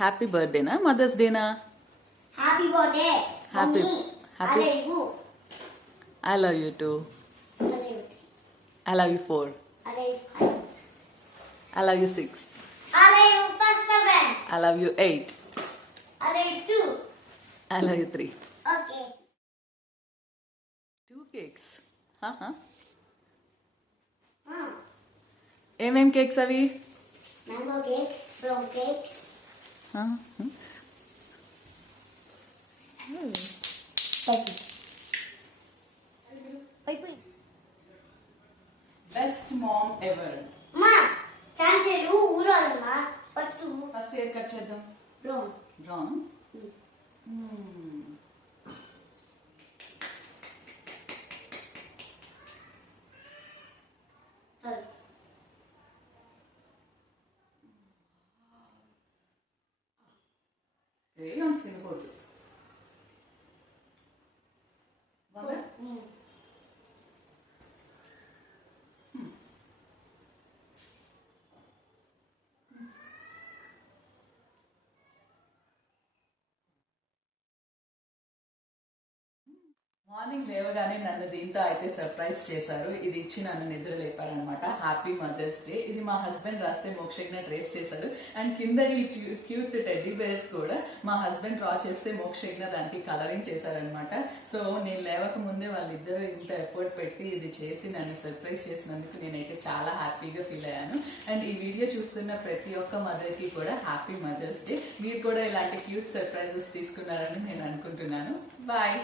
Happy బర్త్డేనా mother's డేనా? Happy birthday happy happy I love you. I love you too. I love you. I love you 4. I love you. I love you 6. I love you 7. I love you 8. I love you 2. I love you 3. Okay. 2 cakes. Hmm. ఏమేం cakes అవి? Mango cakes, plum cakes. Bye. Best mom ever. Ma, క్యాన్సరు ఊరాలమ్మా first haircut చేద్దాం. Wrong. రేయాన్స్ తినకూడదు. Morning లేవగానే నన్ను దీంతో అయితే సర్ప్రైజ్ చేశారు. ఇది ఇచ్చి నన్ను నిద్ర లేపారనమాట. Happy mother's day. ఇది మా హస్బెండ్ రాస్తే మోక్షజ్ఞ ట్రేస్ చేశారు. అండ్ కింద ఈ క్యూట్ టెడ్డీ బేర్స్ కూడా మా హస్బెండ్ డ్రా చేస్తే మోక్షజ్ఞ దానికి కలరింగ్ చేశారనమాట. సో నేను లేవక ముందే వాళ్ళిద్దరూ ఇంత ఎఫర్ట్ పెట్టి ఇది చేసి నన్ను సర్ప్రైజ్ చేసినందుకు నేనైతే చాలా హ్యాపీగా ఫీల్ అయ్యాను. అండ్ ఈ వీడియో చూస్తున్న ప్రతి ఒక్క మదర్కి కూడా హ్యాపీ మదర్స్ డే. మీరు కూడా ఇలాంటి క్యూట్ సర్ప్రైజెస్ తీసుకున్నారని నేను అనుకుంటున్నాను. బాయ్.